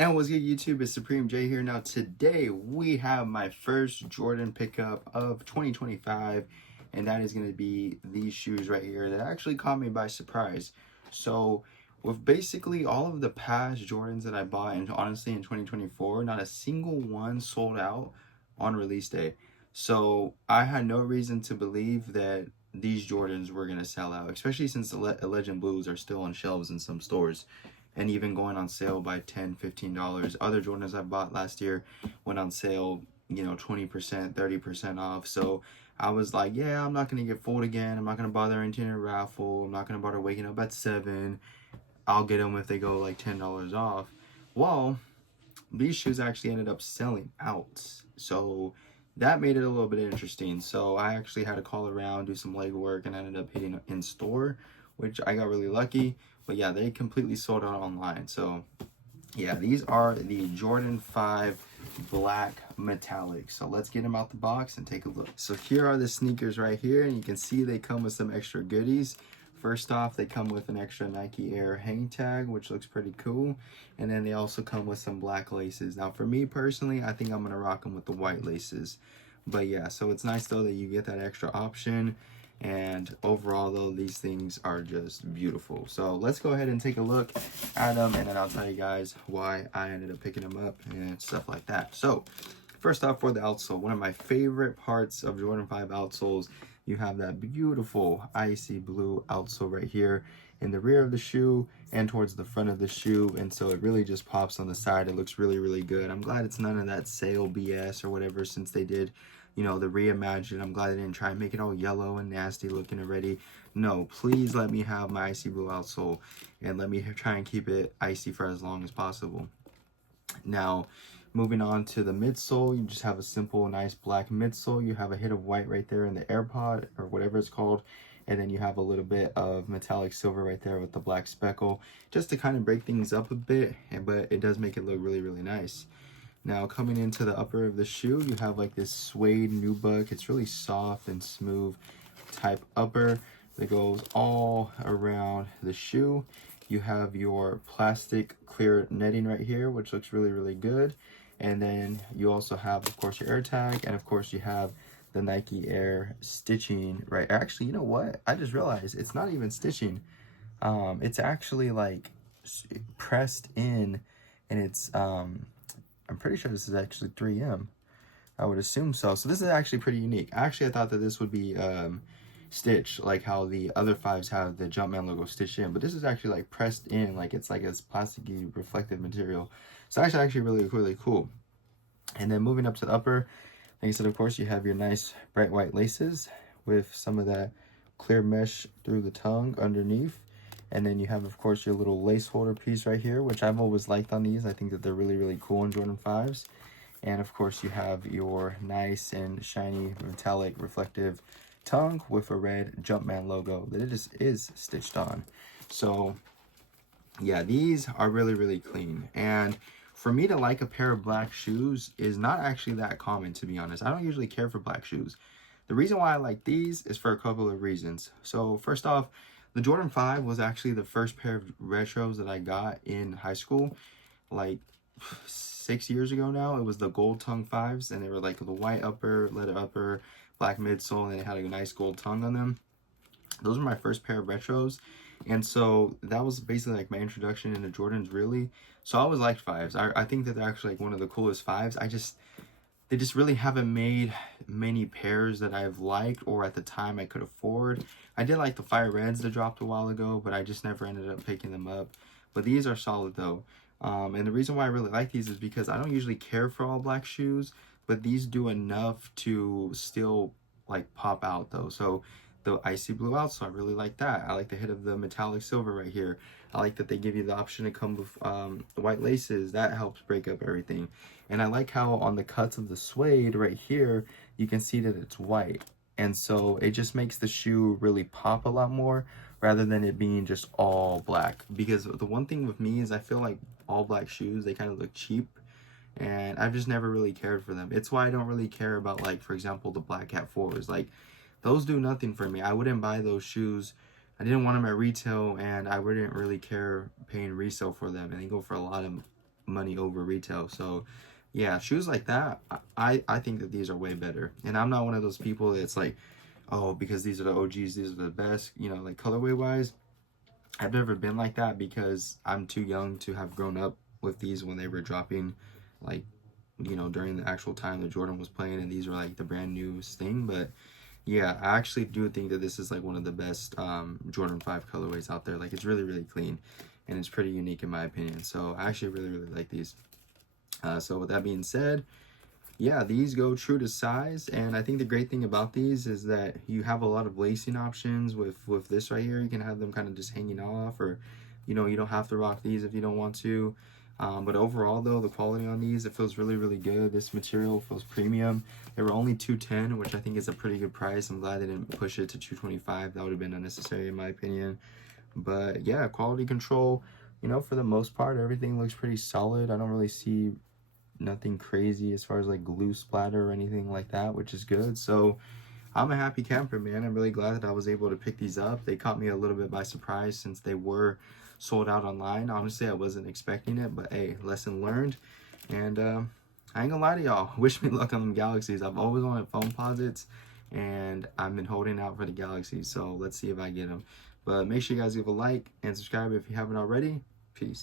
And what's good, YouTube? It's Supreme J here. Now today we have my first Jordan pickup of 2025, and that is going to be these shoes right here that actually caught me by surprise. So with basically all of the past Jordans that I bought, and honestly in 2024, not a single one sold out on release day. So I had no reason to believe that these Jordans were going to sell out, especially since the Legend Blues are still on shelves in some stores and even going on sale by $10-15. Other Jordans I bought last year went on sale, 20%, 30% off. So I was like, yeah, I'm not going to get fooled again. I'm not going to bother entering a raffle. I'm not going to bother waking up at 7. I'll get them if they go like $10 off. Well, these shoes actually ended up selling out. So that made it a little bit interesting. So I actually had to call around, do some legwork, and ended up hitting in store, which I got really lucky. But yeah, they completely sold out online. So yeah, these are the Jordan 5 black metallic. So let's get them out the box and take a look. So here are the sneakers right here, and you can see they come with some extra goodies. First off, they come with an extra Nike Air hang tag, which looks pretty cool. And then they also come with some black laces. Now for me personally, I think I'm gonna rock them with the white laces. But yeah, so it's nice though that you get that extra option. And overall though, these things are just beautiful. So let's go ahead and take a look at them, and then I'll tell you guys why I ended up picking them up and stuff like that. So first off, for the outsole, one of my favorite parts of Jordan 5 outsoles, you have that beautiful icy blue outsole right here in the rear of the shoe and towards the front of the shoe, and so it really just pops on the side. It looks really, really good. I'm glad it's none of that sale BS or whatever, since they did, the Reimagined. I'm glad they didn't try and make it all yellow and nasty looking already. No, please let me have my icy blue outsole, and let me try and keep it icy for as long as possible. Now, moving on to the midsole, you just have a simple, nice black midsole. You have a hit of white right there in the AirPod, or whatever it's called. And then you have a little bit of metallic silver right there with the black speckle, just to kind of break things up a bit, but it does make it look really, really nice. Now, coming into the upper of the shoe, you have like this suede nubuck. It's really soft and smooth type upper that goes all around the shoe. You have your plastic clear netting right here, which looks really, really good. And then you also have, of course, your air tag, and of course you have the Nike Air stitching right. Actually, you know what? I just realized it's not even stitching. It's actually like pressed in, and it's I'm pretty sure this is actually 3M. I would assume so. So this is actually pretty unique. Actually, I thought that this would be stitched, like how the other 5s have the Jumpman logo stitched in, but this is actually like pressed in, like it's like a plasticky reflective material. So actually really, really cool. And then moving up to the upper, like I said, of course, you have your nice bright white laces with some of that clear mesh through the tongue underneath. And then you have, of course, your little lace holder piece right here, which I've always liked on these. I think that they're really, really cool on Jordan 5s. And of course, you have your nice and shiny metallic reflective tongue with a red Jumpman logo that it is stitched on. So yeah, these are really, really clean. And for me to like a pair of black shoes is not actually that common, to be honest. I don't usually care for black shoes. The reason why I like these is for a couple of reasons. So first off, the Jordan 5 was actually the first pair of retros that I got in high school, like 6 years ago now. It was the gold tongue 5s, and they were like the white upper, leather upper, black midsole, and they had a nice gold tongue on them. Those were my first pair of retros, and so that was basically like my introduction into Jordans, really. So I always liked 5s. I think that they're actually like one of the coolest 5s. They just really haven't made many pairs that I've liked, or at the time I could afford. I did like the Fire Reds that dropped a while ago, but I just never ended up picking them up. But these are solid though. And the reason why I really like these is because I don't usually care for all black shoes, but these do enough to still like pop out though. So the icy blue outsole, I really like that. I like the hit of the metallic silver right here. I like that they give you the option to come with the white laces. That helps break up everything. And I like how on the cuts of the suede right here, you can see that it's white. And so it just makes the shoe really pop a lot more, rather than it being just all black. Because the one thing with me is I feel like all black shoes, they kind of look cheap, and I've just never really cared for them. It's why I don't really care about, like, for example, the Black Cat 4s. Like, those do nothing for me. I wouldn't buy those shoes. I didn't want them at retail, and I wouldn't really care paying resale for them, and they go for a lot of money over retail. So yeah, shoes like that, I think that these are way better. And I'm not one of those people that's like, oh, because these are the OGs, these are the best, you know, like colorway wise. I've never been like that because I'm too young to have grown up with these when they were dropping, like, you know, during the actual time that Jordan was playing, and these were like the brand newest thing. But yeah, I actually do think that this is like one of the best Jordan 5 colorways out there. Like, it's really, really clean, and it's pretty unique in my opinion. So I actually really, really like these. So with that being said, yeah, these go true to size, and I think the great thing about these is that you have a lot of lacing options with this right here. You can have them kind of just hanging off, or you know, you don't have to rock these if you don't want to. But overall though, the quality on these, it feels really, really good. This material feels premium. They were only $210, which I think is a pretty good price. I'm glad they didn't push it to $225. That would have been unnecessary in my opinion. But yeah, quality control, you know, for the most part, everything looks pretty solid. I don't really see nothing crazy as far as like glue splatter or anything like that, which is good. So I'm a happy camper, man. I'm really glad that I was able to pick these up. They caught me a little bit by surprise since they were sold out online. Honestly, I wasn't expecting it, but hey, lesson learned. And I ain't gonna lie to y'all, wish me luck on them Galaxies. I've always wanted foam posits, and I've been holding out for the Galaxies, so let's see if I get them. But make sure you guys give a like and subscribe if you haven't already. Peace.